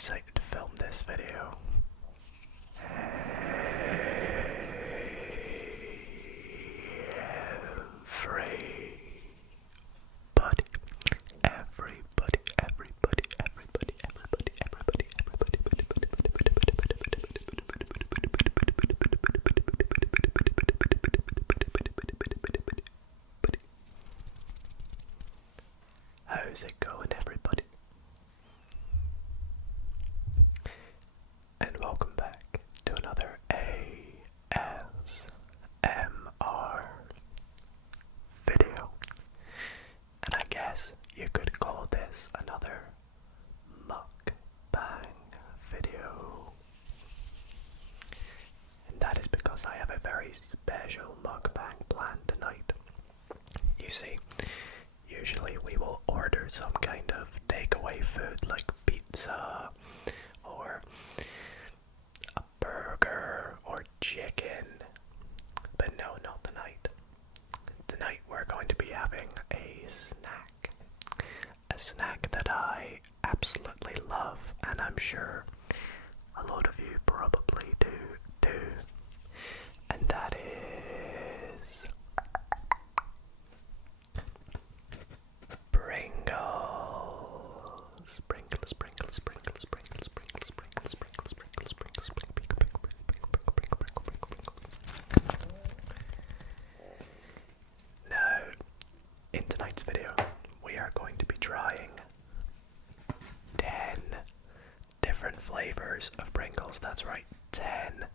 excited to film this video. How's it going, everybody? And welcome back to another ASMR video. And I guess you could call this another mukbang video. And that is because I have a very special mukbang planned tonight. You see, usually we will order some kind of takeaway food like pizza or a burger or chicken, but no, not tonight. Tonight we're going to be having a snack that I absolutely love, and I'm sure a lot of you probably do too, and that is Pringles. Now, in tonight's video, we are going to be trying 10 different flavors of Pringles. That's right, 10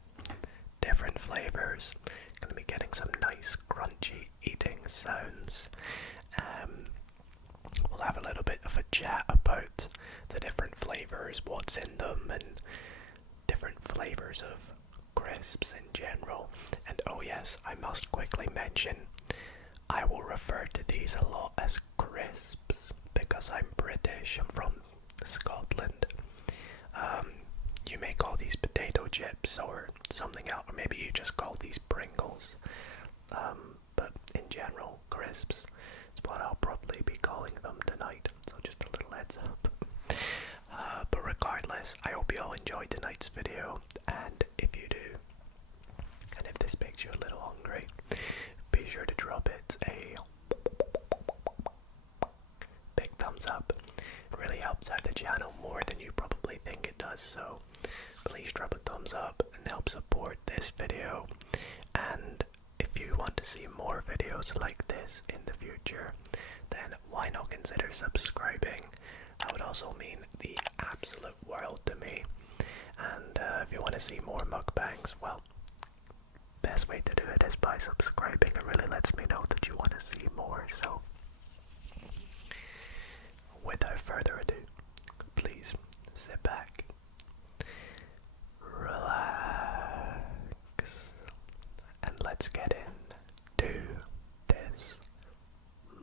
different flavors. Going to be getting some nice crunchy eating sounds. We'll have a little bit of a chat about the different flavors, what's in them, and different flavors of crisps in general. And oh yes, I must quickly mention, I will refer to these a lot as crisps because I'm British, I'm from Scotland. You may call these potato chips or something else, or maybe you just call these Pringles. But in general, crisps is what I'll probably be calling them tonight, so just a little heads up. But regardless, I hope you all enjoyed tonight's video, and if you do, and if this makes you a little hungry, be sure to drop it a big thumbs up. It really helps out the channel more than you probably think it does, so please drop a thumbs up and help support this video. And if you want to see more videos like this in the future, then why not consider subscribing? That would also mean the absolute world to me. And if you want to see more mukbangs, well, best way to do it is by subscribing. It really lets me know that you want to see more. So without further ado, please sit back, relax, and let's get into this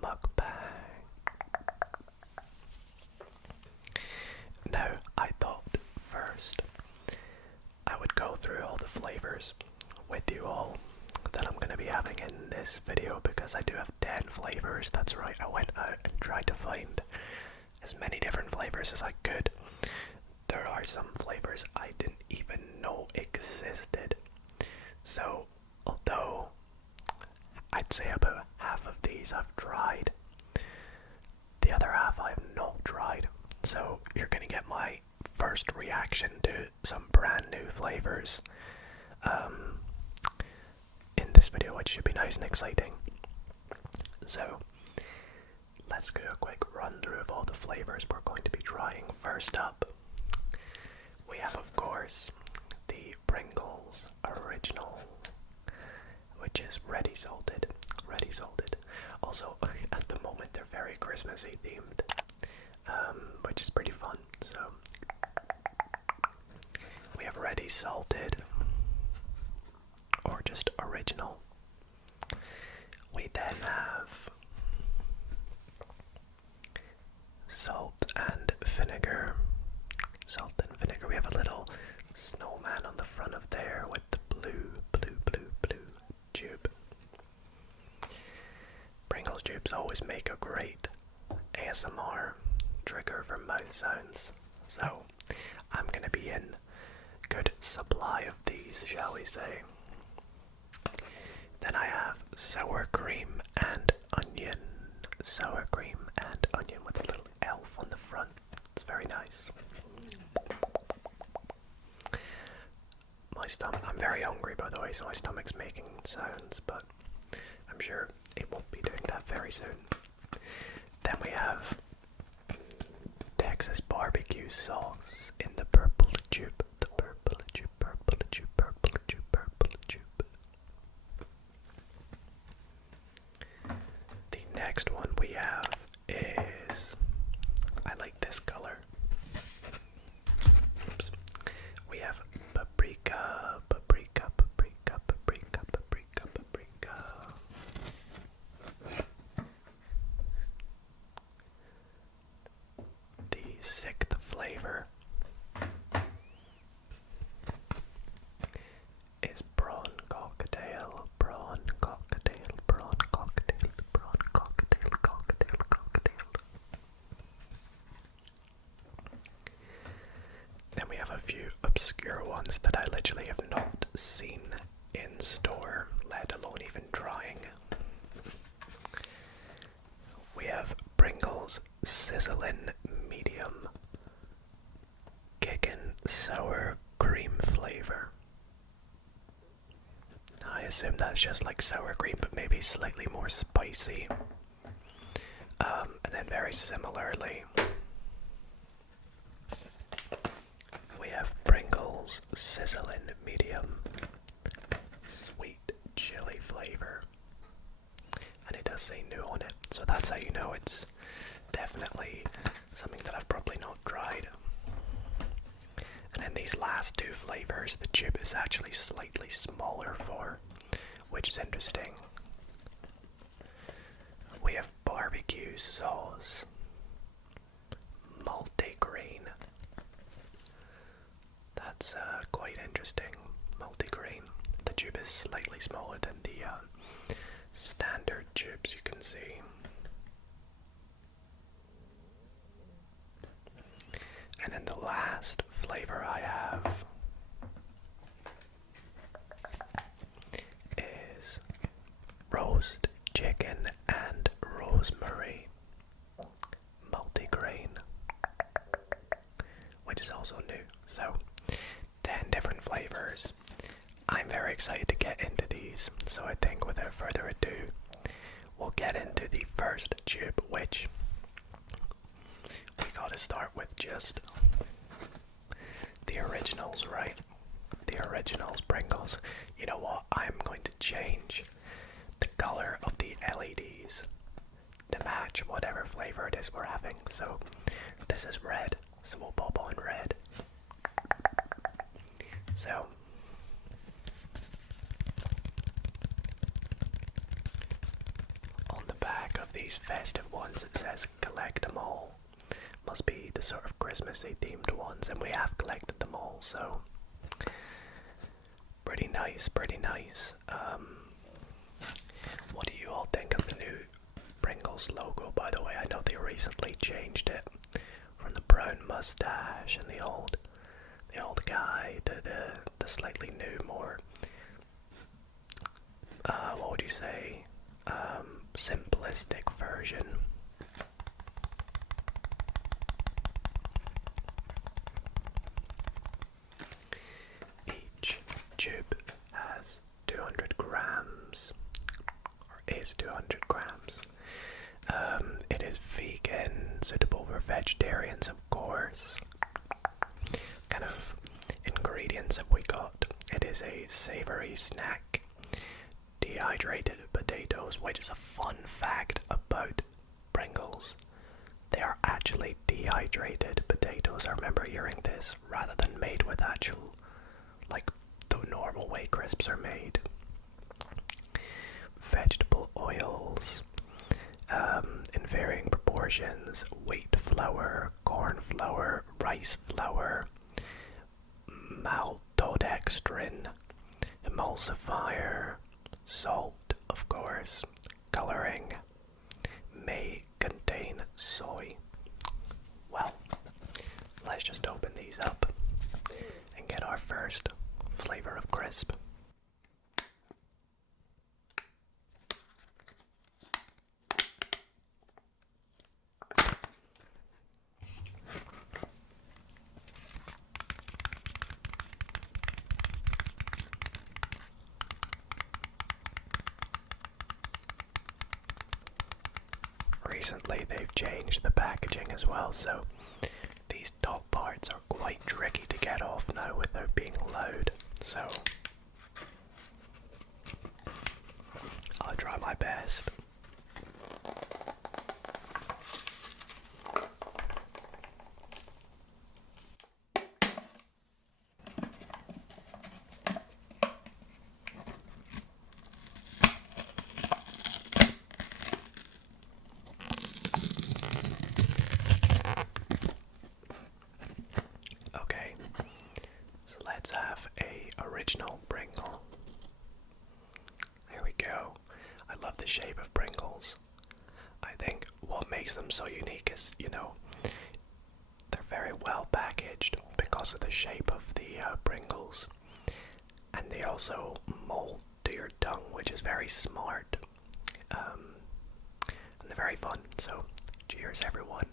mukbang. Now, I thought first I would go through all the flavors with you all that I'm going to be having in this video, because I do have 10 flavors. That's right, I went out and tried to find as many different flavors as I could. There are some flavors I didn't even know existed. So, although I'd say about half of these I've tried, the other half I've not tried. So you're gonna get my first reaction to some brand new flavors in this video, which should be nice and exciting. So let's do a quick run through of all the flavors we're going to be trying. First up, we have, of course, the Pringles Original, which is ready salted. Also, at the moment, they're very Christmassy themed, which is pretty fun. So we have ready salted, or just original. We then have salt and vinegar. We have a little snowman on the front of there with the blue tube. Pringles tubes always make a great ASMR trigger for mouth sounds, so I'm I'm going to be in good supply of these, shall we say. Then I have sour cream and onion. Sour cream and onion with a little elf on the front. It's very nice. My stomach, I'm very hungry by the way, so my stomach's making sounds, but I'm sure it won't be doing that very soon. Then we have Texas barbecue sauce in the purple tube. The purple tube, purple tube, purple tube, purple tube. The next one we have is, I like this color. Oops. We have paprika, paprika, paprika, paprika, paprika, paprika. The sixth flavor is prawn cocktail, prawn cocktail, prawn cocktail, prawn cocktail, cocktail, cocktail. Then we have a few obscure ones that I literally have not seen in store, let alone even trying. We have Pringles Sizzl'n medium Kickin sour cream flavor. I assume that's just like sour cream, but maybe slightly more spicy. And then very similarly, we have Pringles Sizzl'n medium sweet chili flavor. And it does say new on it, so that's how you know it's definitely something that I've probably not tried. And then these last two flavors, the tube is actually slightly smaller for, which is interesting. We have BBQ Sauce Multigrain. That's quite interesting. Multigrain. The tube is slightly smaller than the standard tubes, you can see. And then the last flavor I have is roast chicken and rosemary multigrain, which is also new. So 10 different flavors. I'm very excited to get into these, so I think without further ado, we'll get into the first tube, which we gotta start with just the originals, right? The originals Pringles. You know what? I'm going to change the color of the LEDs to match whatever flavor it is we're having. So this is red, so we'll pop on red. So on the back of these festive ones it says collect them all. Must be the sort of Christmassy themed ones, and we have collected them all, so pretty nice, pretty nice. What do you all think of the new Pringles logo, by the way? I know they recently changed it from the brown mustache and the old guy to the slightly new, more what would you say, simplistic version. Each tube has 200 grams, or is 200 grams. It is vegan, suitable for vegetarians, of course. Kind of ingredients have we got? It is a savory snack, dehydrated potatoes, which is a fun fact about Pringles. They are actually dehydrated potatoes. I remember hearing this, rather than made with actual, like the normal way crisps are made. Vegetable oils, in varying proportions: wheat flour, corn flour, rice flour, maltodextrin, emulsifier, salt, of course, coloring, may contain soy. Well, let's just open these up get our first flavour of crisp. Recently they've changed the packaging as well, so these top parts are quite tricky to get off now without being loud, so I'll try my best. Okay, so let's have a original Pringle. There we go. I love the shape of Pringles. I think what makes them so unique is, they're very well packaged because of the shape of the Pringles. And they also mold to your tongue, which is very smart. And they're very fun, so cheers everyone.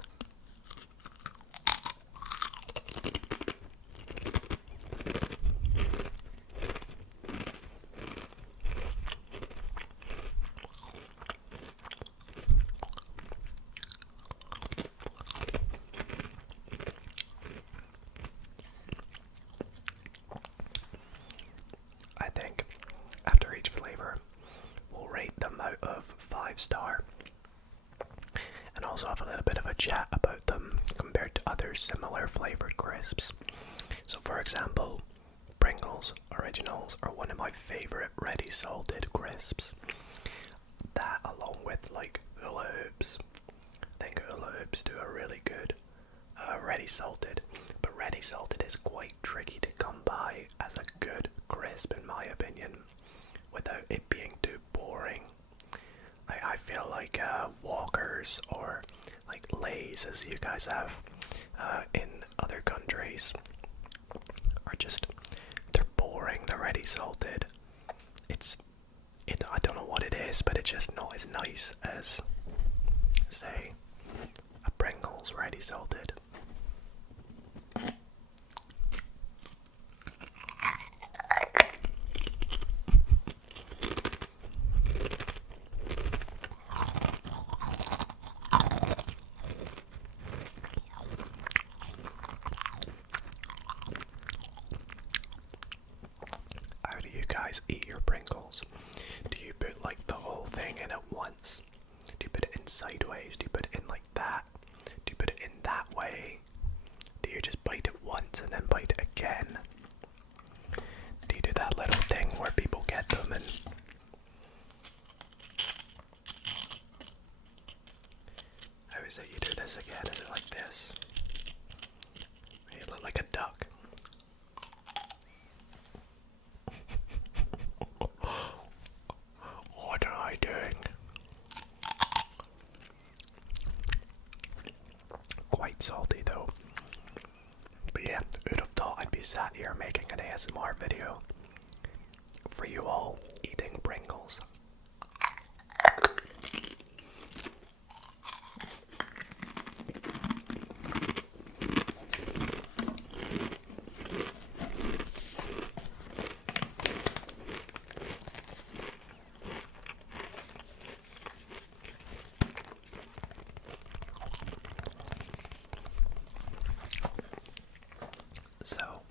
I think after each flavour, we'll rate them out of 5-star and also have a little bit of a chat about them compared to other similar flavoured crisps. So for example, Pringles Originals are one of my favourite ready salted crisps. That along with like hula hoops. I think hula hoops do a really good ready salted, but ready salted is quite tricky to come by as a good crisp in my opinion, without it being too boring. I feel like Walkers or like Lay's, as you guys have in other countries, are just, they're boring. They're ready salted. I don't know what it is, but it's just not as nice as, say, a Pringles ready salted. How do you guys eat your Pringles? Do you put like the whole thing in at once? Do you put it in sideways? Do you put it in like that? Do you put it in that way? Do you just bite it once and then bite it again? Do you do that little thing where people get them and how is it you do this again? Is it like this? You look like a duck. What am I doing? Quite salty though. But yeah, who'd have thought I'd be sat here making an ASMR video for you all eating Pringles. So,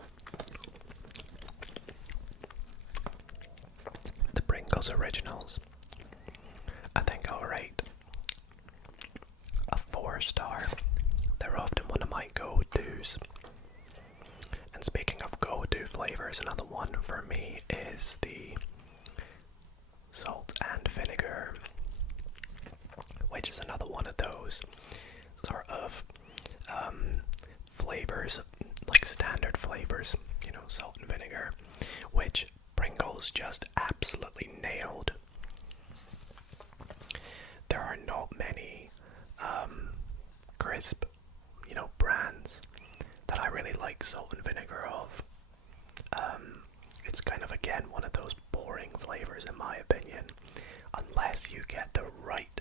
the Pringles Originals, I think I'll rate a 4-star. They're often one of my go-tos. And speaking of go-to flavours, another one for me is the salt and vinegar, which is another one of those sort of flavours, like standard flavours, salt and vinegar, which Pringles just absolutely nailed. There are not many crisp, brands that I really like salt and vinegar of. It's kind of, again, one of those boring flavors in my opinion, unless you get the right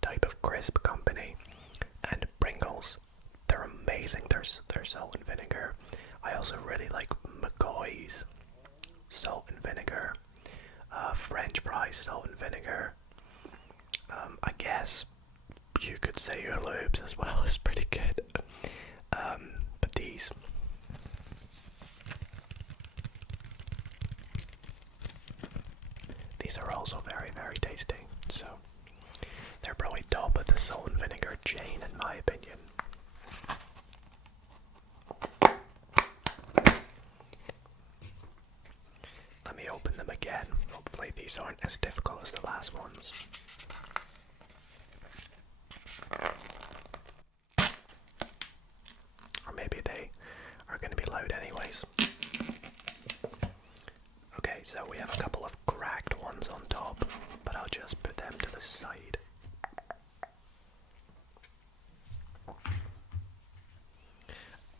type of crisp company. And Pringles, they're amazing. They're salt and vinegar. I also really like McCoy's salt and vinegar. French fries, salt and vinegar. I guess you could say your lubes as well is pretty good. But these are also very, very tasty. So they're probably top of the salt and vinegar chain in my opinion. Let me open them again. Hopefully these aren't as difficult as the last ones. Or maybe they are going to be loud anyways. Okay, so we have a couple of cracked ones on top, but I'll just put them to the side.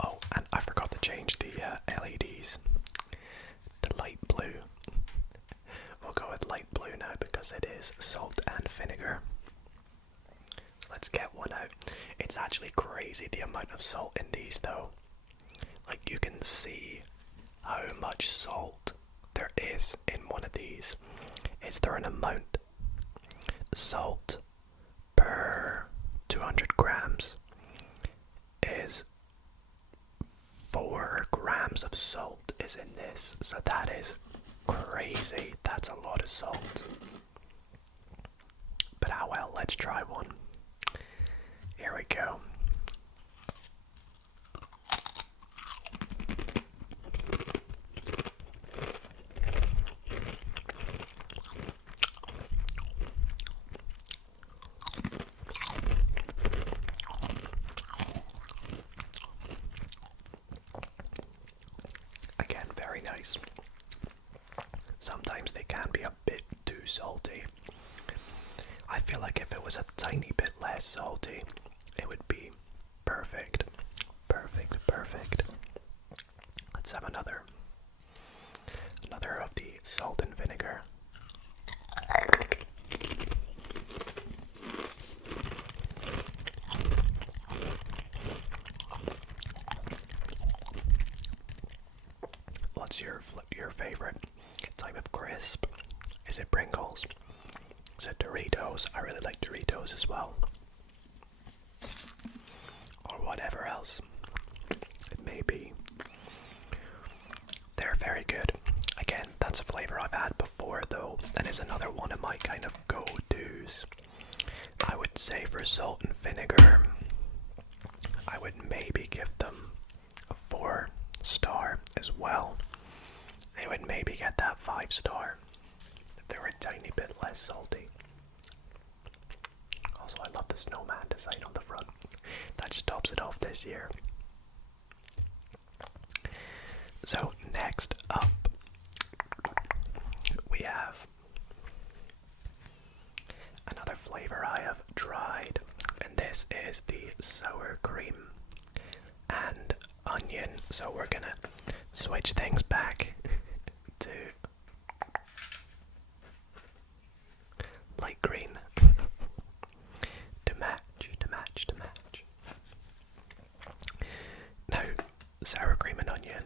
Oh, and I forgot to change the LEDs. The light blue. We'll go with light blue now because it is salt and vinegar. So let's get one out. It's actually crazy the amount of salt in these though. Like you can see how much salt there is in one of these. Is there an amount? Salt per 200 grams is 4 grams of salt is in this. So that is crazy. That's a lot of salt. But ah well, let's try one. Here we go. Again, very nice. Sometimes they can be a bit too salty. I feel like if it was a tiny bit less salty, it would be perfect. Perfect, perfect. Let's have another. Another of the salt and vinegar. What's your favorite type of crisp? Is it Pringles? Is it Doritos? I really like Doritos as well. Or whatever else it may be. They're very good. Again, that's a flavor I've had before though, and is another one of my kind of go-tos. I would say for salt and vinegar, I would maybe give them a 4-star as well. They would maybe get that 5-star if they were a tiny bit less salty. Also, I love the snowman design on the front. That just tops it off this year. So next up, we have another flavor I have tried, and this is the sour cream and onion. So we're gonna switch things back to light green to match. Now, sour cream and onion,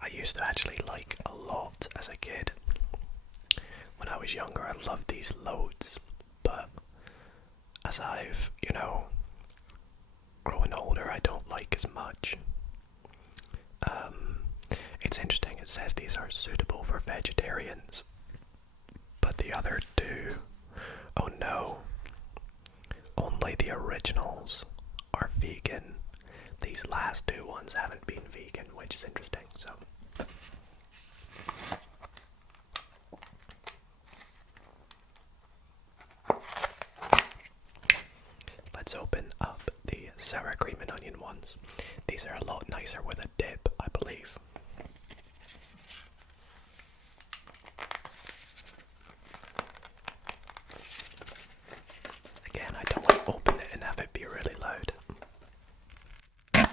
I used to actually like a lot as a kid. When I was younger, I loved these loads, but as I've, growing older, I don't like as much. It's interesting, it says these are suitable for vegetarians, but the other two, oh no, only the originals are vegan. These last 2 ones haven't been vegan, which is interesting, so. Let's open up the sour cream and onion ones. These are a lot nicer with a dip, I believe. Again, I don't want to open it and have it be really loud. Gonna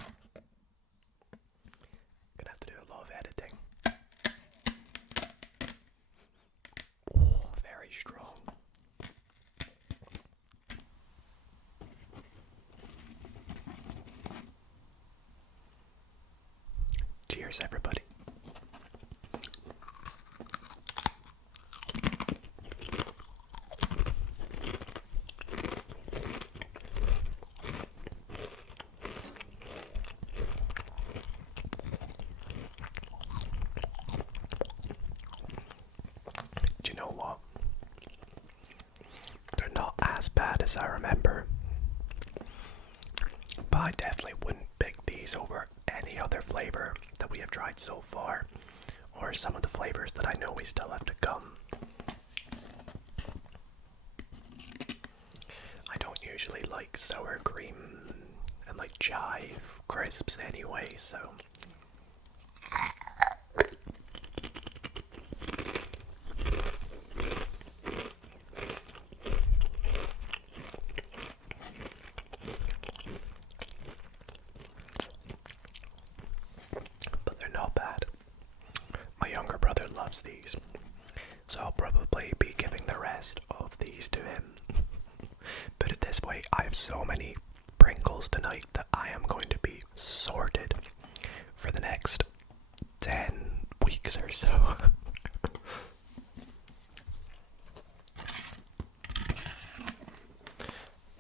have to do a lot of editing. Cheers, everybody. Do you know what? They're not as bad as I remember. But I definitely wouldn't pick these over any other flavour that we have tried so far, or some of the flavours that I know we still have to come. I don't usually like sour cream and like chive crisps anyway, so not bad. My younger brother loves these, so I'll probably be giving the rest of these to him. Put it this way, I have so many Pringles tonight that I am going to be sorted for the next 10 weeks or so.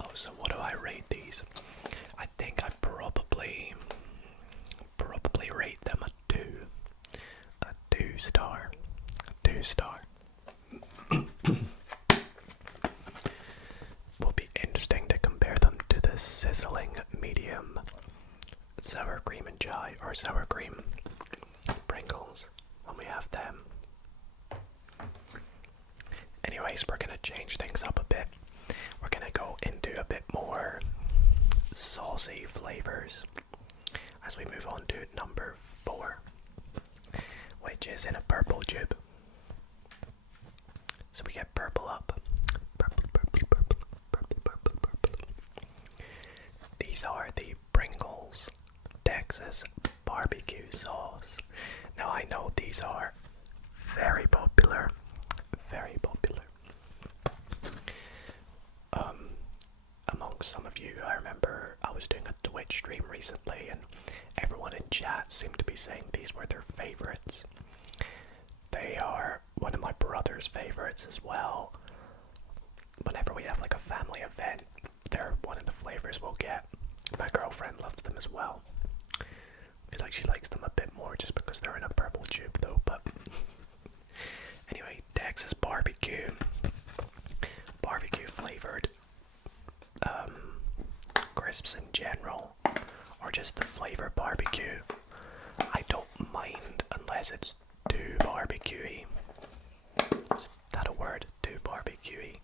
Oh, so what do I rate these? I think I probably rate them a 2. A 2-star. A 2-star. Will be interesting to compare them to the Sizzl'n medium sour cream and chive, or sour cream Pringles when we have them. Anyways, we're gonna change things up a bit. We're gonna go into a bit more saucy flavors as we move on to number 4, which is in a purple tube. So we get purple up. Purple, purple, purple, purple, purple, purple. These are the Pringles Texas barbecue sauce. Now I know these are very popular. Very popular. Amongst some of you, I remember I was doing a Twitch stream recently and everyone in chat seemed to be saying these were their favourites. They are one of my brother's favourites as well. Whenever we have like a family event, they're one of the flavours we'll get. My girlfriend loves them as well. I feel like she likes them a bit more just because they're in a purple tube though, but anyway, Texas barbecue flavoured crisps in general, or just the flavour barbecue. I don't mind unless it's too barbecue-y. Is that a word? Too barbecue-y.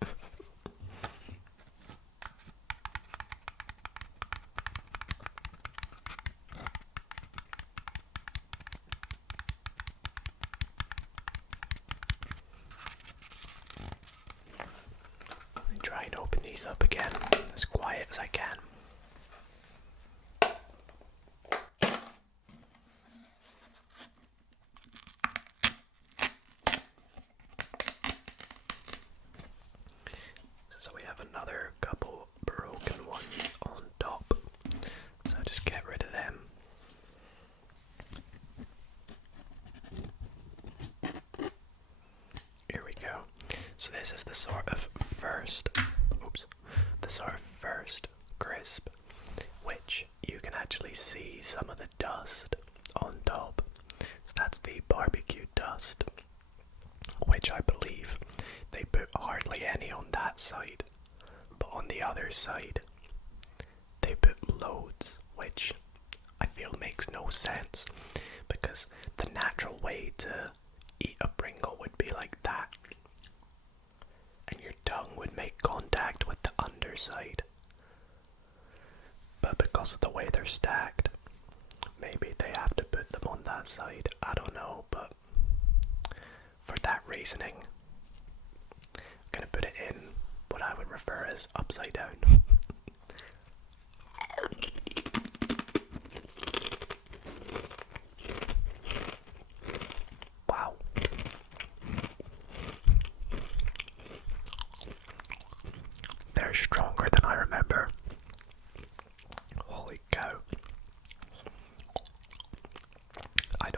Let me try and open these up again as quiet as I can. Another couple broken ones on top, so just get rid of them. Here we go. So this is the sort of first crisp, which you can actually see some of the dust on top. So that's the barbecue dust, which I believe they put hardly any on that side. But on the other side, they put loads, which I feel makes no sense, because the natural way to eat a Pringle would be like that, and your tongue would make contact with the underside. But because of the way they're stacked, maybe they have to put them on that side. I don't know, but for that reasoning, I'm gonna put it in what I would refer as upside down. Wow. They're stronger than I remember. Holy cow. I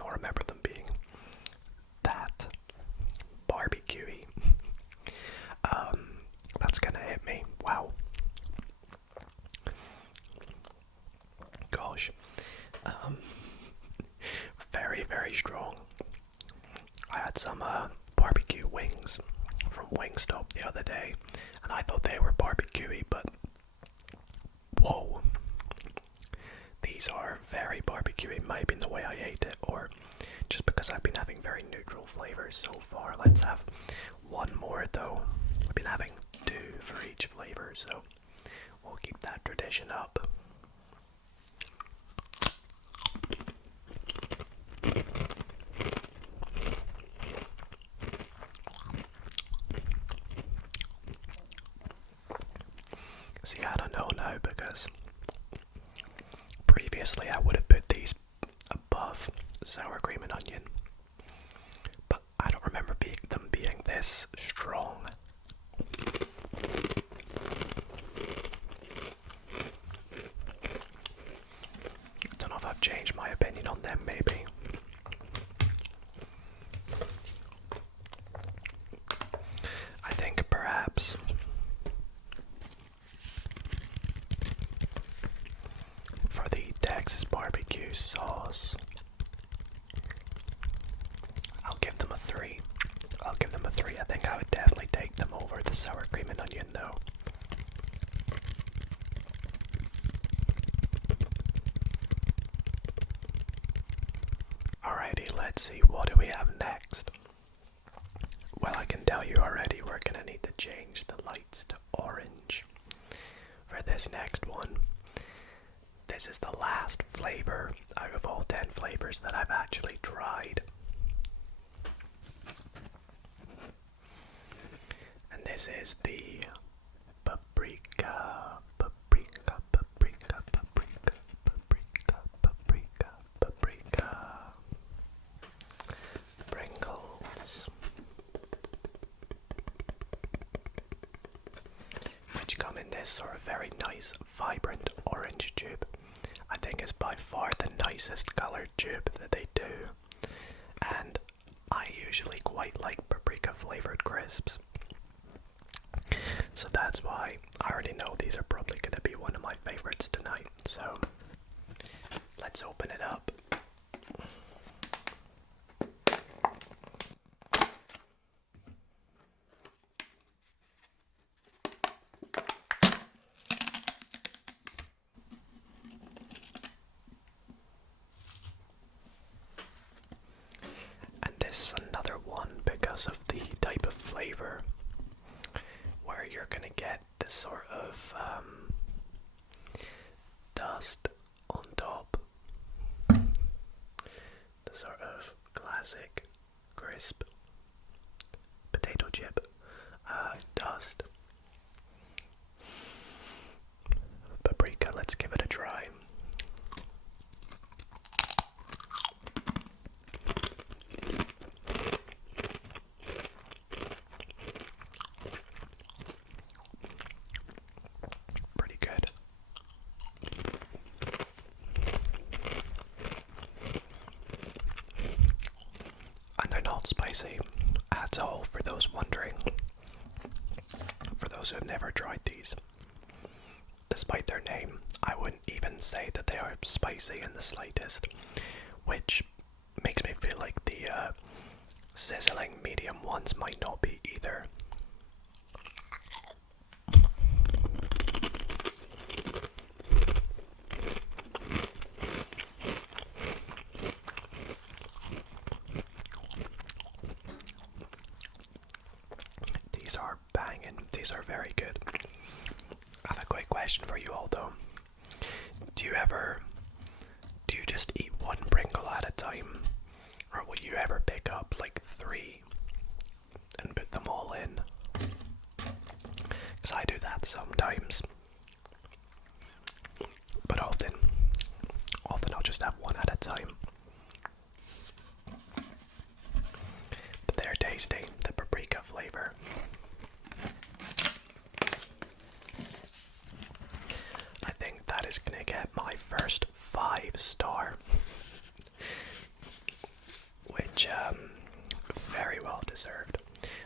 some barbecue wings from Wingstop the other day, and I thought they were barbecuey, but whoa, these are very barbecuey. Maybe in the way I ate it, or just because I've been having very neutral flavors so far. Let's have one more though. I've been having 2 for each flavor, so we'll keep that tradition up. See, I don't know now, because previously I would have put these above sour cream and onion, but I don't remember them being this strong. Don't know if I've changed my opinion on them, maybe. I think perhaps for the Texas barbecue sauce, I'll give them a 3. I'll give them a 3. I think I would definitely take them over the sour cream and onion though. Alrighty, let's see, what do we have next? Well, I can tell you already, we're gonna need to change the lights to orange for this next one. This is the last flavor out of all 10 flavors that I've actually tried. And this is the paprika, paprika, paprika, paprika, paprika, paprika, paprika. Pringles. Which come in this sort of very nice, vibrant orange tube. I think is by far the nicest colored tube that they do. And I usually quite like paprika flavored crisps. So that's why I already know these are probably going to be one of my favorites tonight. So let's open it up. And this is another one because of the type of flavor, where you're gonna get this sort of dust on top, the sort of classic crisp potato chip dust. Paprika, let's give it a try. Pretty good. And they're not spicy at all, for those wondering. For those who have never tried these. Despite their name, I wouldn't even say that they are spicy in the slightest, which makes me feel like the Sizzl'n medium ones might not be either. These are banging. These are very good. I have a quick question for you all though. Do you just eat one Pringle at a time? Or will you ever pick up like 3 and put them all in? Because I do that sometimes. But often I'll just have one at a time. But they're tasty, the paprika flavor. I think that is gonna get my first 5-star, which very well deserved.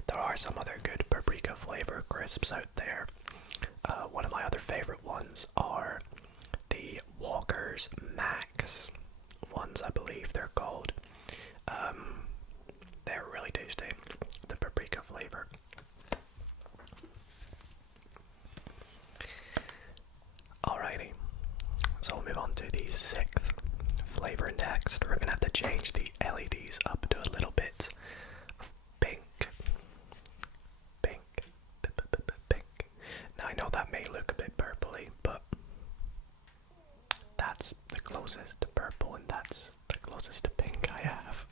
There are some other good paprika flavor crisps out there. One of my other favorite ones are the Walker's Max ones, I believe they're called. They're really next, we're gonna have to change the LEDs up to a little bit of pink. Pink. Pink. Now I know that may look a bit purpley, but that's the closest to purple and that's the closest to pink I have.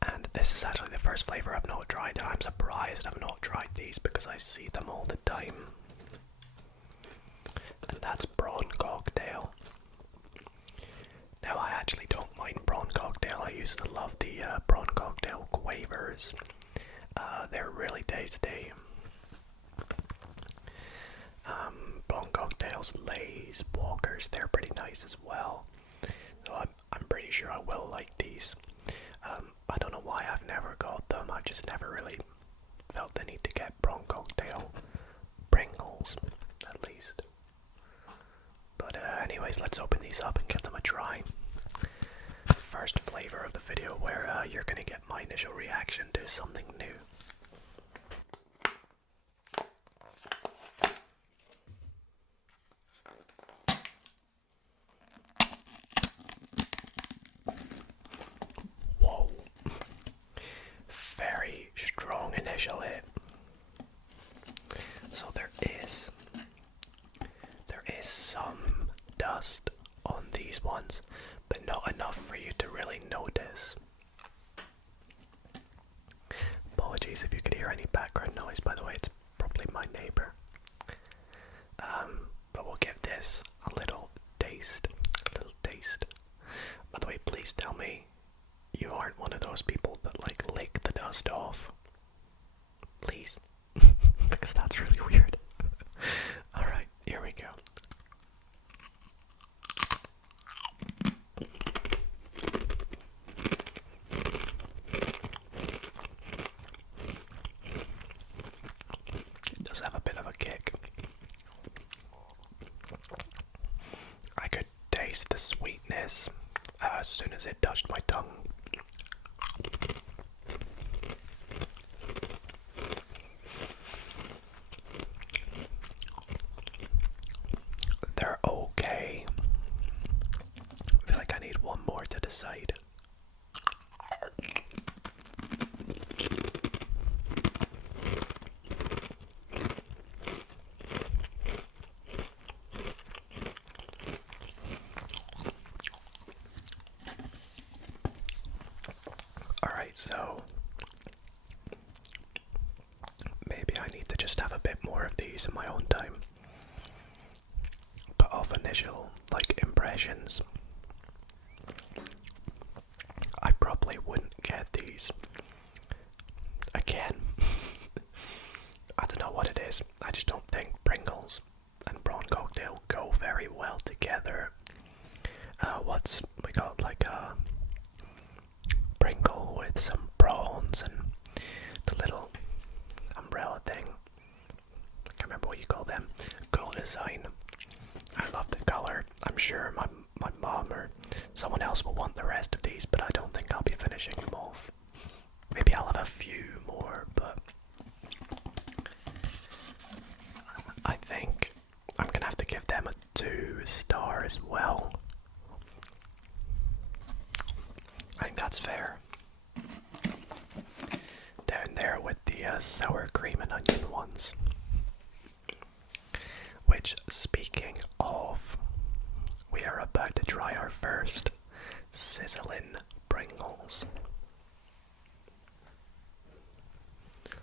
And this is actually the first flavour I've not tried, and I'm surprised I've not tried these because I see them all the time. And that's Prawn Cocktail. Now I actually don't mind Prawn Cocktail. I used to love the Prawn Cocktail Quavers. They're really tasty. Prawn Cocktails, Lay's, Walkers, they're pretty nice as well. So I'm pretty sure I will like these. I don't know why I've never got them. I've just never really felt the need to get Prawn Cocktail Pringles, at least. But anyways, let's open these up and give them a try. First flavour of the video where you're going to get my initial reaction to something new. Whoa. Very strong initial hit. So there is some dust on these ones, but not enough for you to really notice. Apologies if you could hear any background noise, by the way, it's probably my neighbour. But we'll give this a little taste. By the way, please tell me you aren't one of those people that like lick the dust off. Please. Because that's really weird. Alright, here we go. It does have a bit of a kick. I could taste the sweetness as soon as it touched my tongue. They're okay. I feel like I need one more to decide. Alright, so maybe I need to just have a bit more of these in my own time. But off initial, impressions, I probably wouldn't get these again. I don't know what it is. I just don't think Pringles and Prawn Cocktail go very well together. We got a Pringle with some prawns and the little umbrella thing. I can't remember what you call them. Cool design. I love the colour. I'm sure my mom or someone else will want the rest of these, but I don't think I'll be finishing them off. Maybe I'll have a few more, but I think I'm gonna have to give them a 2-star as well. I think that's fair. Down there with the sour cream and onion ones. Which, speaking of, we are about to try our first Sizzl'n Pringles.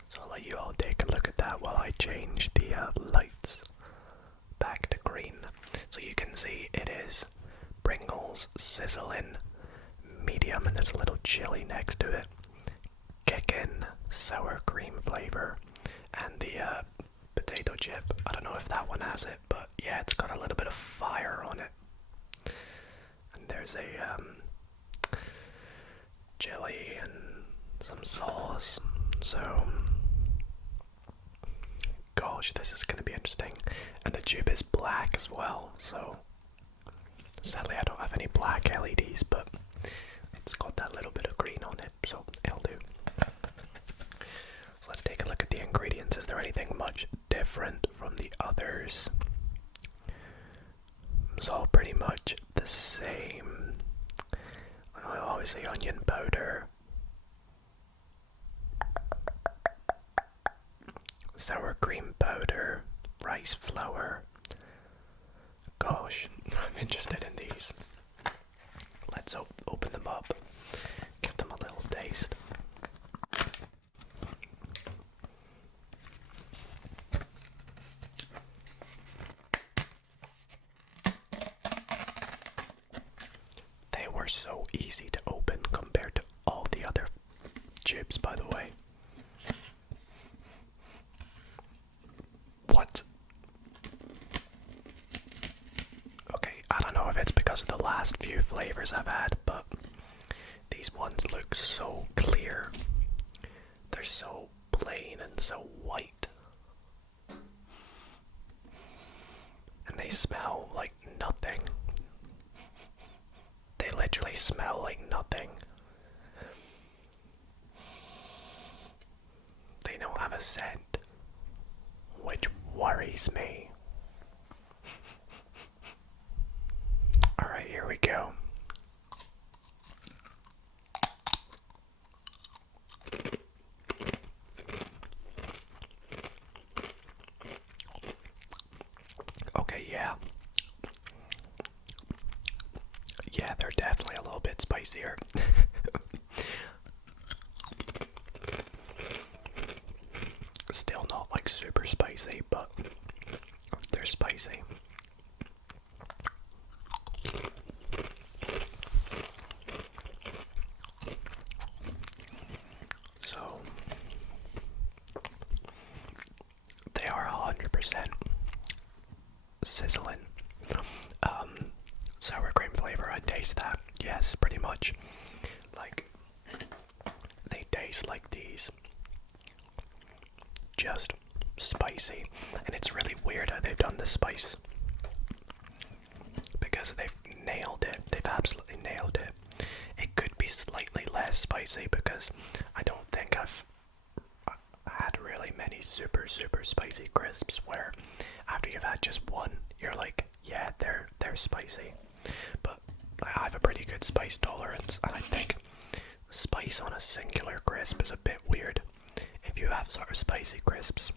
So I'll let you all take a look at that while I change the lights back to green. So you can see it is Pringles Sizzl'n medium, and there's a little chili next to it. Kickin sour cream flavour, and the potato chip. I don't know if that one has it, but yeah, it's got a little bit of fire on it. And there's a chili and some sauce. So, gosh, this is going to be interesting. And the tube is black as well, so sadly I don't have any black LEDs, but it's got that little bit of green on it, so it'll do. So let's take a look at the ingredients. Is there anything much different from the others? It's all pretty much the same. spicy onion powder, sour cream powder, rice flour. Gosh, I'm interested in these. Let's open them up, give them a little taste. They were so easy to open compared to all the other tubes, by the way. What? Okay, I don't know if it's because of the last few flavors I've had, but these ones look so clear. They're so plain and so white. And they smell like nothing. They literally smell like nothing. They don't have a scent, which worries me. Alright, here we go. Okay, yeah. Yeah, they're definitely a little bit spicier. Still not like super spicy, but they're spicy. So they are 100% Sizzl'n. Sour cream flavor, I taste that. Yes, pretty much. Like, they taste like these. Just spicy. And it's really weird how they've done the spice. Because they've nailed it. They've absolutely nailed it. It could be slightly less spicy because I don't think I've had really many super spicy crisps where after you've had just one, you're like, yeah, they're spicy. But I have a pretty good spice tolerance, and I think spice on a singular crisp is a bit weird. If you have sort of spicy crisps,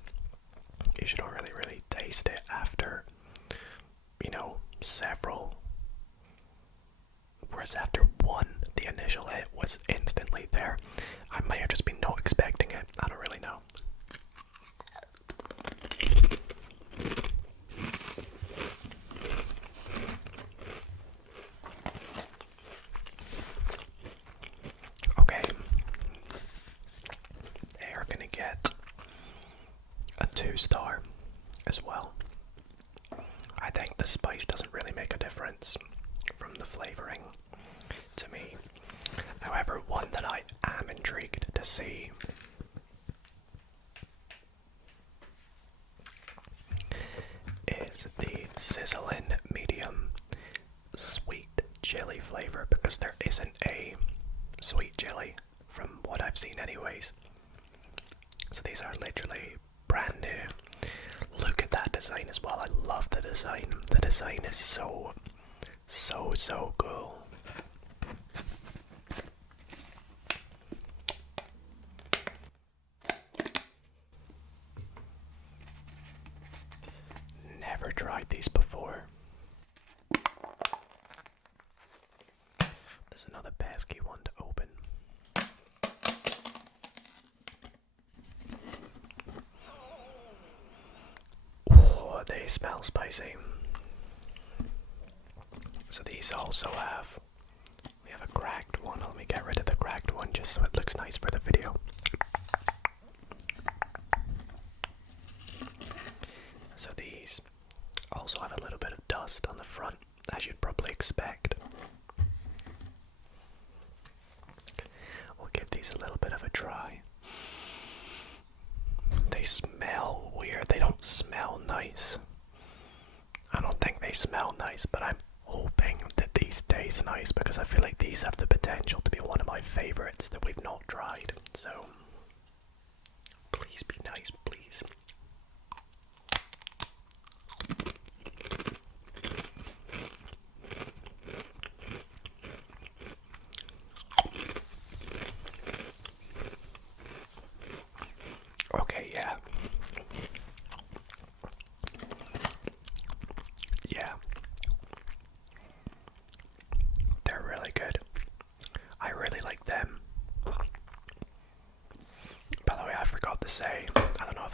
you should really taste it after, you know, several. Whereas after one, the initial hit was instantly there. I might have just been not expecting it. I don't really know. Okay. They are gonna get a 2-star as well. I think the spice doesn't really make a difference from the flavouring to me. However, one that I am intrigued to see is the Sizzl'n medium sweet chili flavour, because there isn't a sweet chili from what I've seen anyways. So these are literally brand new. Look at that design as well. I love the design. The design is so cool. Never tried these before. There's another pesky one to open. Oh, they smell spicy. So these also have, we have a cracked one. Let me get rid of the cracked one just so it looks nice for the video. So these also have a little bit of dust on the front, as you'd probably expect. We'll give these a little bit of a try. They smell weird. They don't smell nice. I don't think they smell nice, but I'm hoping that these taste nice because I feel like these have the potential to be one of my favourites that we've not tried. So, please be nice, please.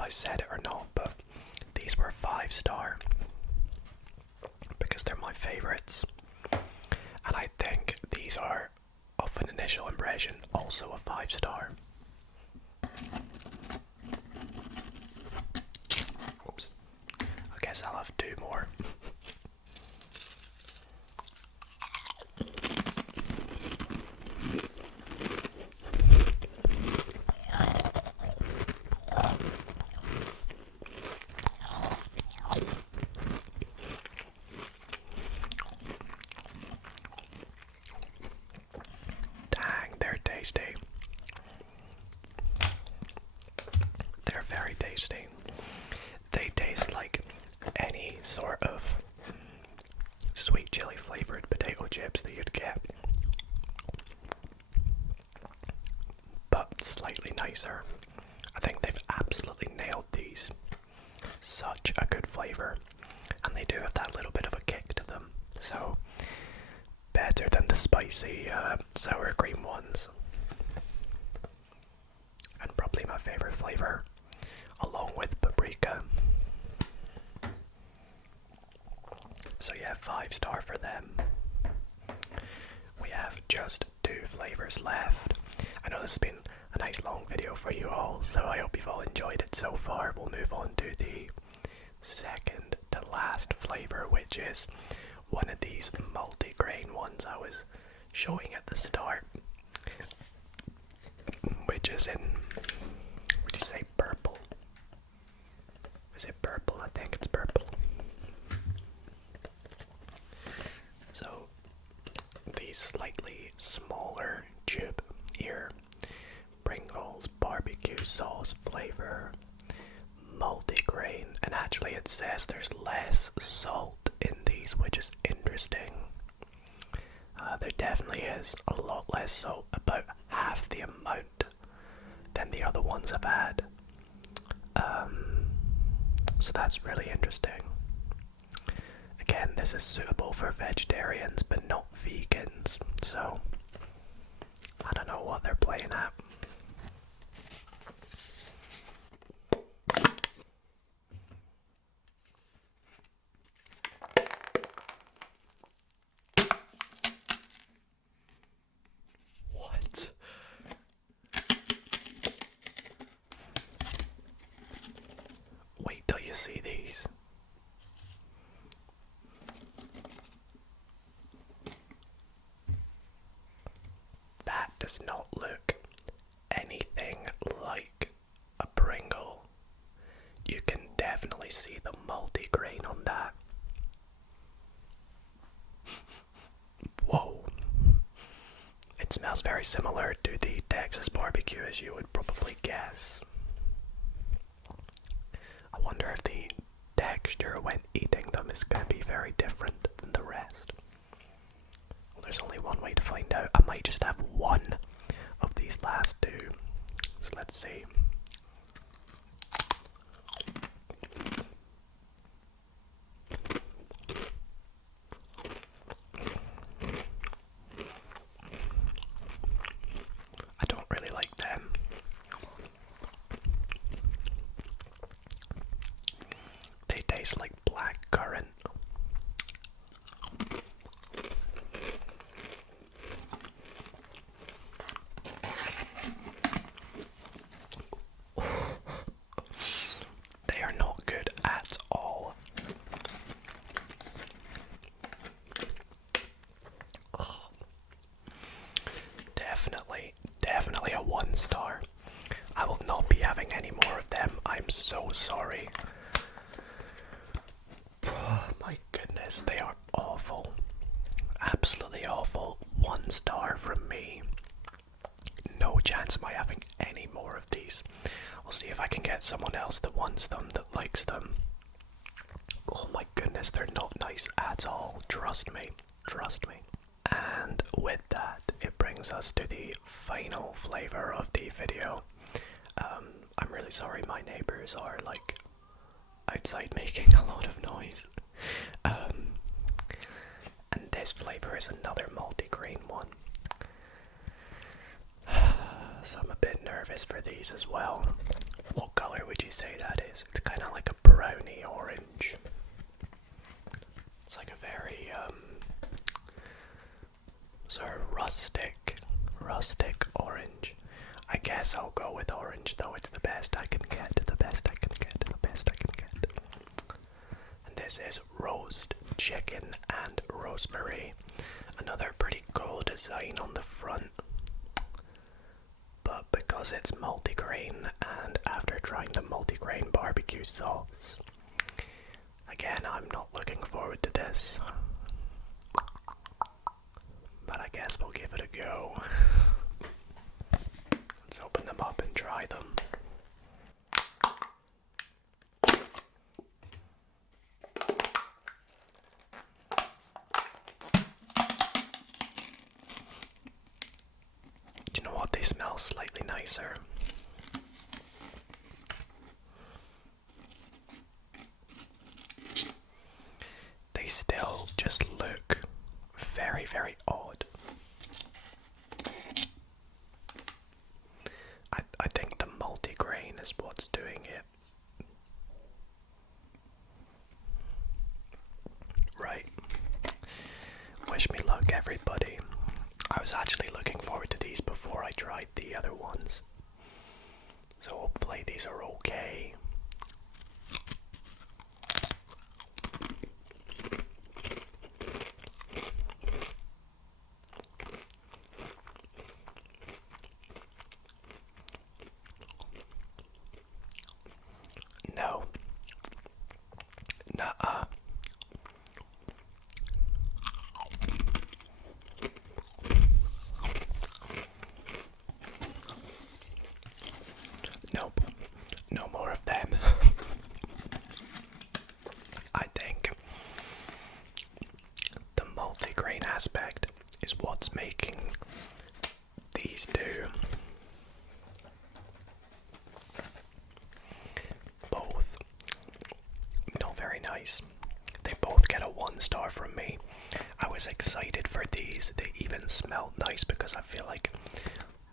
I said it or not, but these were 5-star because they're my favourites. And I think these are, of an initial impression, also a 5-star. Oops. I guess I'll have 2 more. Tasty. They're very tasty. They taste like any sort of sweet chili flavored potato chips that you'd get, but slightly nicer. I think they've absolutely nailed these. Such a good flavor, and they do have that little bit of a kick to them, so better than the spicy sour cream ones. And probably my favorite flavor, along with paprika. So yeah, 5-star for them. We have just 2 flavors left. I know this has been a nice long video for you all, so I hope you've all enjoyed it so far. We'll move on to the second to last flavor, which is one of these multigrain ones I was showing at the start, which is in, would you say purple? Is it purple? I think it's purple. So these slightly smaller tube here, Pringles BBQ Sauce Flavour Multigrain, and actually it says there's less salt in these, which is interesting. There definitely is a lot less salt, about half the amount than the other ones I've had. So that's really interesting. Again, this is suitable for vegetarians but not vegans, so I don't know what they're playing at. What? Wait till you see these. That does not look anything like a Pringle. You can definitely see the multigrain on that. Whoa. It smells very similar to the Texas barbecue, as you would probably guess. I wonder if the texture when eating them is going to be very different than the rest. Well, there's only one way to find out. I might just have one of these last 2. So let's see. I don't really like them. They taste like black currant. They are not good at all. Definitely a 1-star. I will not be having any more of them. I'm so sorry. Oh, my goodness, they are awful. Absolutely awful. 1-star from me. No chance am I having any more of these. I'll see if I can get someone else that wants them, that likes them. Oh my goodness, they're not nice at all. Trust me. Trust me. And with that, it brings us to the final flavour of the video. I'm really sorry, my neighbours are like outside making a lot of noise. And this flavour is another multigrain one. So I'm a bit nervous for these as well. What colour color would you say that is? It's kind of like a browny orange. It's like a very sort of rustic orange. I guess I'll go with orange, though. It's the best I can get. The best I can get. The best I can get. And this is roast chicken and rosemary. Another pretty cool design on the front. But because it's multigrain, and after trying the multigrain barbecue sauce, again, I'm not looking forward to this. But I guess we'll give it a go. Let's open them up and try them. Do you know what? They smell slightly nicer. They still just look very, very odd. I think the multigrain is what's doing it. Right. Wish me luck, everybody. I was actually looking forward to these before I tried the other ones. So hopefully these are okay. No. Nuh-uh. Nope. No more of them. I think the multigrain aspect is what's making these two both not very nice. They both get a 1 star from me. I was excited for these. They even smelled nice because I feel like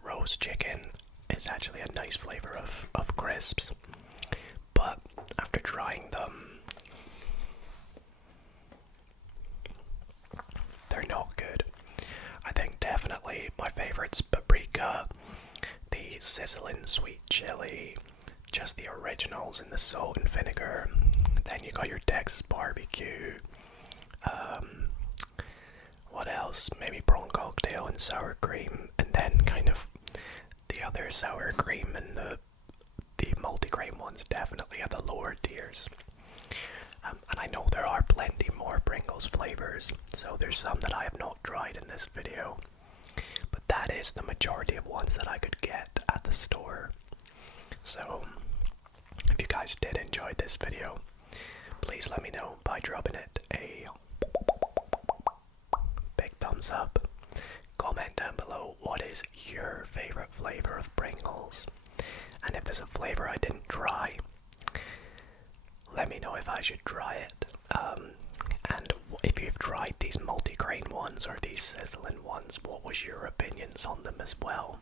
roast chicken is actually a nice flavor of crisps. But after trying them, they're not good. I think definitely my favorite's Paprika, the Sizzl'n sweet chili, just the originals in the salt and vinegar. Then you got your Texas barbecue. What else? Maybe prawn cocktail and sour cream, and then kind of the other sour cream and the multigrain ones definitely at the lower tiers. And I know there are plenty more Pringles flavors, so there's some that I have not tried in this video. But that is the majority of ones that I could get at the store. So, if you guys did enjoy this video, please let me know by dropping it a big thumbs up. Comment down below what is your favorite flavor of Pringles. And if there's a flavor I didn't try, let me know if I should try it. And if you've tried these multigrain ones or these Sizzl'n ones, what was your opinions on them as well?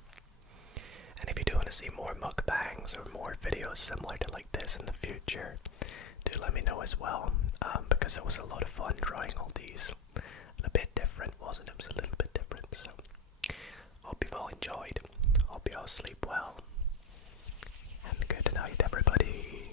And if you do want to see more mukbangs or more videos similar to like this in the future, do let me know as well, because it was a lot of fun trying all these. And a bit different, wasn't it? It was a little bit different, so hope you've all enjoyed. Hope you all sleep well. And good night, everybody.